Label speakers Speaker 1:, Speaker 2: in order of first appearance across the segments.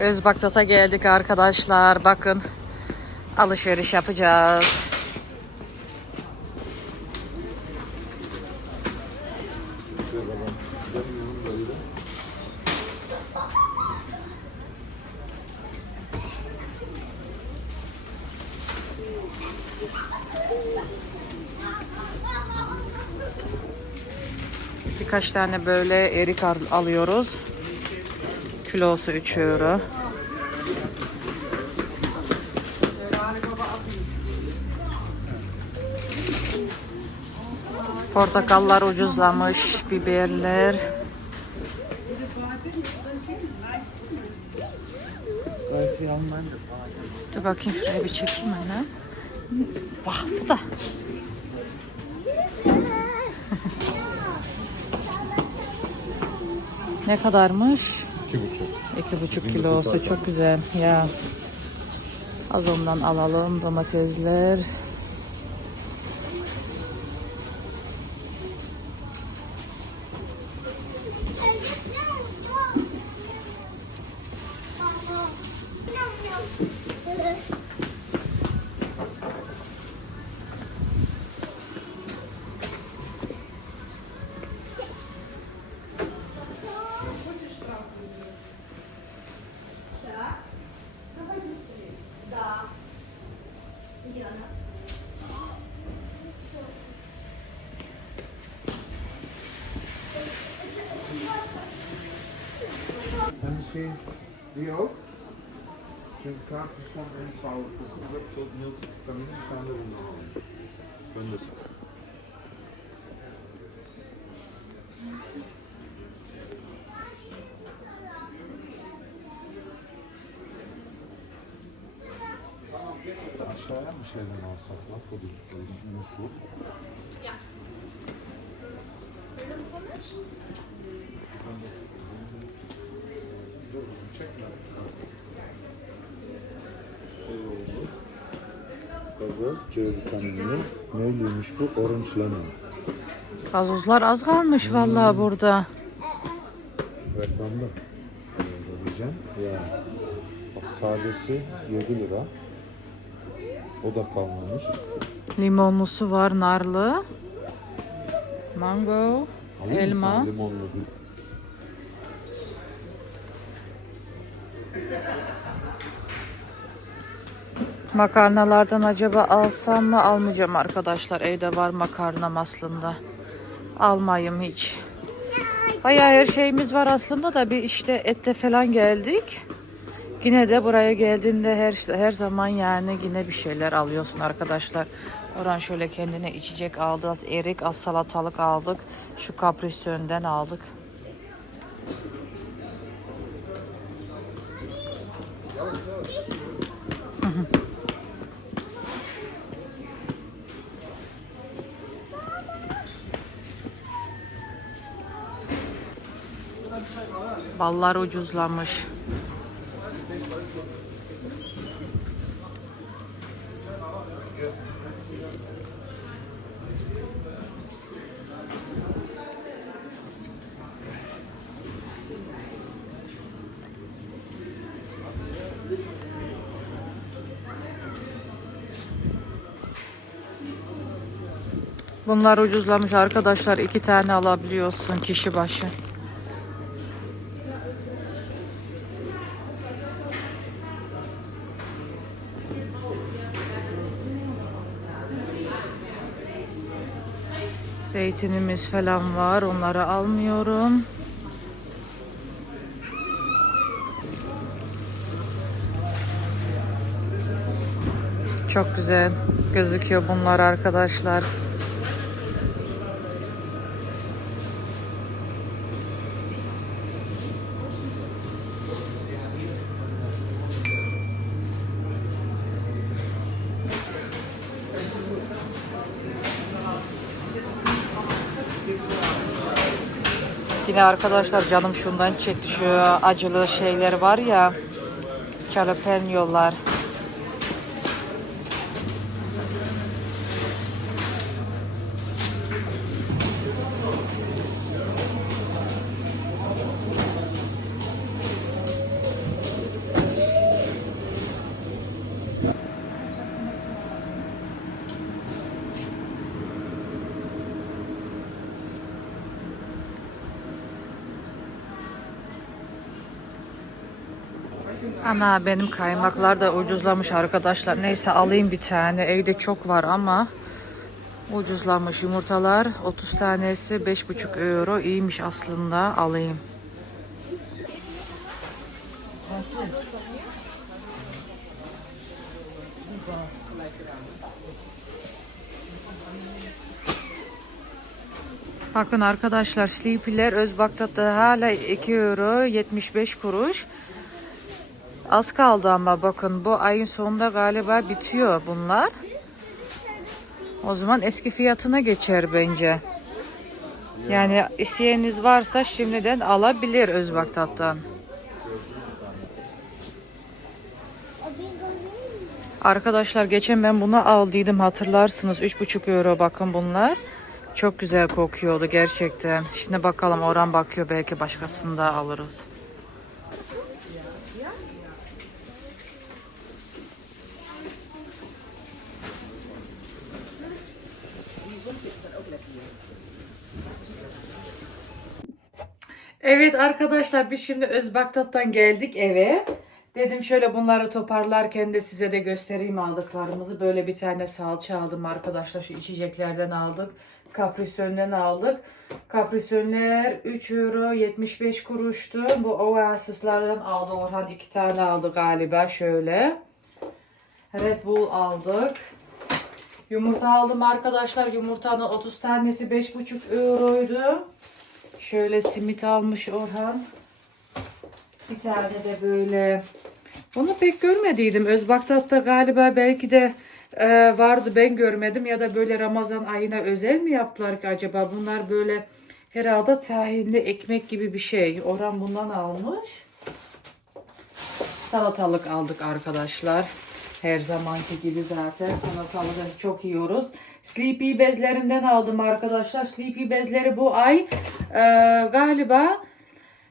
Speaker 1: Özbaktat'a geldik arkadaşlar. Bakın alışveriş yapacağız. Birkaç tane böyle erik al- alıyoruz. Kilosu 3 euro. Portakallar ucuzlamış, biberler. Dur bakayım şuraya bir çekeyim hele. Bak bu da. Ne kadarmış?
Speaker 2: İki buçuk.
Speaker 1: İki buçuk kilosu çok güzel ya. Az ondan alalım domatesler.
Speaker 2: En misschien die ook? Sinds kaartverstand en zwaar veel multivitamine staan er onder. Ben dus. Aşağıya mı şeyden alsak lan kodukları, musluk? Gazoz, C vitamini. Neyliymiş bu? Orange lemon.
Speaker 1: Gazozlar az kalmış vallahi burada.
Speaker 2: Reklamda. Diyeceğim. Ya. Bak sadesi 7 lira. O da kalmamış.
Speaker 1: Limonlusu var, narlı. Mango,
Speaker 2: Alayım mı
Speaker 1: elma.
Speaker 2: Limonlu bir.
Speaker 1: Makarnalardan acaba alsam mı almayacağım arkadaşlar. Evde var makarnam aslında. Almayayım hiç. Bayağı her şeyimiz var aslında da bir işte ette falan geldik. Yine de buraya geldiğinde her her zaman yani yine bir şeyler alıyorsun arkadaşlar. Oran şöyle kendine içecek aldı. Az erik, az salatalık aldık. Şu kaprisyönden aldık. Ballar ucuzlamış. Bunlar ucuzlamış arkadaşlar. iki tane alabiliyorsun kişi başı. Zeytinimiz falan var. Onları almıyorum. Çok güzel gözüküyor bunlar arkadaşlar. Yine arkadaşlar canım şundan çekti. Şu acılı şeyler var ya. Jalapeno'lar. Ana benim kaymaklar da ucuzlamış arkadaşlar. Neyse alayım bir tane. Evde çok var ama ucuzlamış yumurtalar. 30 tanesi 5,5 euro. İyiymiş aslında. Alayım. Bakın arkadaşlar Sleepy'ler Özbaktat'ta hala 2 euro 75 kuruş. Az kaldı ama bakın bu ayın sonunda galiba bitiyor bunlar. O zaman eski fiyatına geçer bence. Yani isteyeniniz varsa şimdiden alabilir Özbaktat'tan. Arkadaşlar geçen ben bunu aldıydım hatırlarsınız. 3,5 euro bakın bunlar. Çok güzel kokuyordu gerçekten. Şimdi bakalım Orhan bakıyor belki başkasını da alırız. Evet arkadaşlar biz şimdi Özbaktat'tan geldik eve. Dedim şöyle bunları toparlarken de size de göstereyim aldıklarımızı. Böyle bir tane salça aldım arkadaşlar. Şu içeceklerden aldık. Kaprisön'den aldık. Kaprisönler 3 euro 75 kuruştu. Bu Oasis'lerden aldı Orhan. iki tane aldı galiba şöyle. Red Bull aldık. Yumurta aldım arkadaşlar. Yumurtanın 30 tanesi 5,5 euroydu. Şöyle simit almış Orhan. Bir tane de böyle. Bunu pek görmediydim. Özbaktat'ta galiba belki de e, vardı ben görmedim ya da böyle Ramazan ayına özel mi yaptılar ki acaba? Bunlar böyle herhalde tahinli ekmek gibi bir şey. Orhan bundan almış. Salatalık aldık arkadaşlar. Her zamanki gibi zaten salatalığı çok yiyoruz. Sleepy bezlerinden aldım arkadaşlar. Sleepy bezleri bu ay e, galiba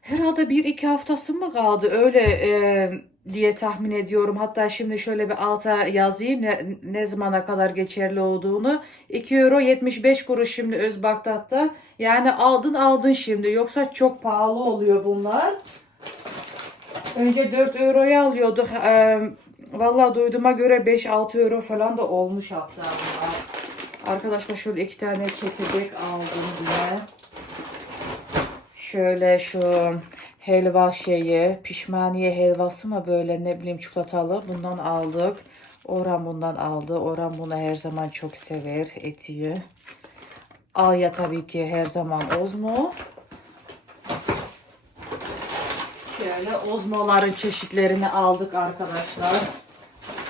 Speaker 1: herhalde bir iki haftası mı kaldı öyle e, diye tahmin ediyorum. Hatta şimdi şöyle bir alta yazayım ne, ne zamana kadar geçerli olduğunu. 2 euro 75 kuruş şimdi Özbaktat'ta. Yani aldın aldın şimdi yoksa çok pahalı oluyor bunlar. Önce 4 euroya alıyorduk. Ee, Valla duyduğuma göre 5-6 euro falan da olmuş hatta bunlar. Arkadaşlar şöyle iki tane çekirdek aldım yine. Şöyle şu helva şeyi, pişmaniye helvası mı böyle ne bileyim çikolatalı. Bundan aldık. Orhan bundan aldı. Orhan bunu her zaman çok sever etiyi. Alya tabii ki her zaman Ozmo. Şöyle ozmoların çeşitlerini aldık arkadaşlar.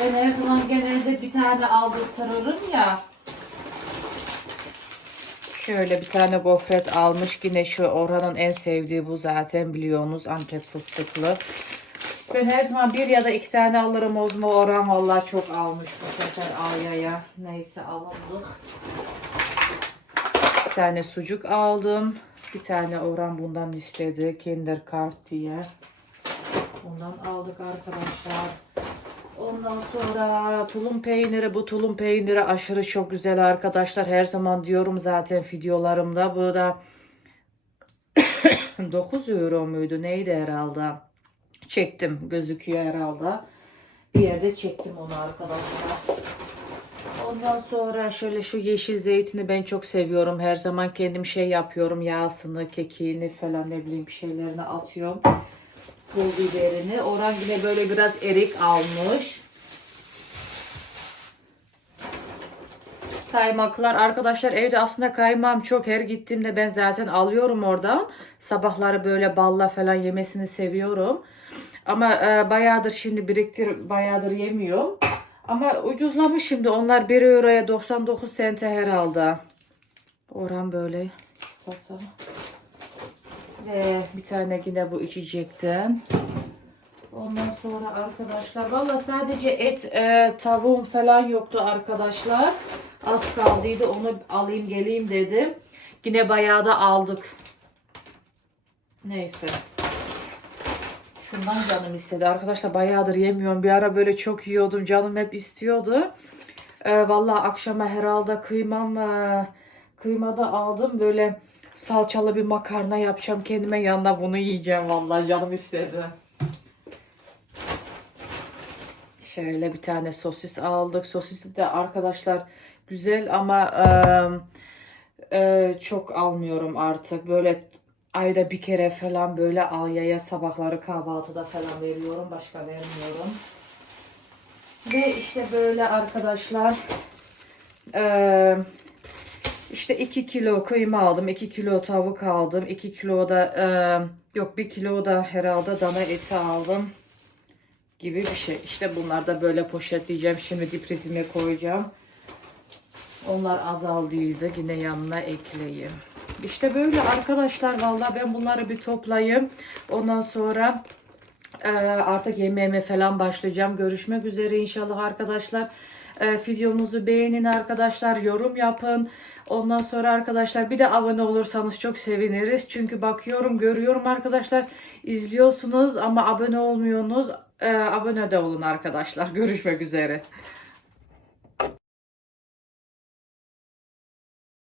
Speaker 1: Ben her zaman genelde bir tane aldırtırırım ya. Şöyle bir tane gofret almış. Yine şu Orhan'ın en sevdiği bu zaten biliyorsunuz Antep fıstıklı. Ben her zaman bir ya da iki tane alırım Ozmo Orhan vallahi çok almış bu sefer Alya'ya. Neyse alındık. Bir tane sucuk aldım. Bir tane Orhan bundan istedi. Kinder Kart diye. Bundan aldık arkadaşlar. Ondan sonra tulum peyniri. Bu tulum peyniri aşırı çok güzel arkadaşlar. Her zaman diyorum zaten videolarımda. Bu da 9 euro muydu? Neydi herhalde? Çektim. Gözüküyor herhalde. Bir yerde çektim onu arkadaşlar. Ondan sonra şöyle şu yeşil zeytini ben çok seviyorum. Her zaman kendim şey yapıyorum. Yağsını, kekiğini falan ne bileyim şeylerini atıyorum. Pul biberini. Orhan yine böyle biraz erik almış. Kaymaklar arkadaşlar evde aslında kaymağım çok her gittiğimde ben zaten alıyorum oradan. Sabahları böyle balla falan yemesini seviyorum. Ama e, bayağıdır şimdi biriktir bayağıdır yemiyorum. Ama ucuzlamış şimdi onlar 1 euroya 99 sente herhalde. Orhan böyle. Ve bir tane yine bu içecekten. Ondan sonra arkadaşlar valla sadece et e, tavuğum falan yoktu arkadaşlar. Az kaldıydı onu alayım geleyim dedim. Yine bayağı da aldık. Neyse. Şundan canım istedi. Arkadaşlar bayağıdır yemiyorum. Bir ara böyle çok yiyordum. Canım hep istiyordu. Ee, Valla akşama herhalde kıymam e, kıymada aldım. Böyle salçalı bir makarna yapacağım kendime. Yanına bunu yiyeceğim. Vallahi canım istedi. Şöyle bir tane sosis aldık. Sosis de arkadaşlar güzel ama e, e, çok almıyorum artık. Böyle ayda bir kere falan böyle Alya'ya sabahları kahvaltıda falan veriyorum. Başka vermiyorum. Ve işte böyle arkadaşlar işte 2 kilo kıyma aldım. 2 kilo tavuk aldım. 2 kilo da yok 1 kilo da herhalde dana eti aldım gibi bir şey. İşte bunlar da böyle poşetleyeceğim. Şimdi diprizime koyacağım. Onlar azaldıydı. Yine yanına ekleyeyim. İşte böyle arkadaşlar. Vallahi ben bunları bir toplayayım. Ondan sonra e, artık yemeğime falan başlayacağım. Görüşmek üzere inşallah arkadaşlar. E, videomuzu beğenin arkadaşlar. Yorum yapın. Ondan sonra arkadaşlar bir de abone olursanız çok seviniriz. Çünkü bakıyorum görüyorum arkadaşlar izliyorsunuz ama abone olmuyorsunuz. E, abone de olun arkadaşlar. Görüşmek üzere.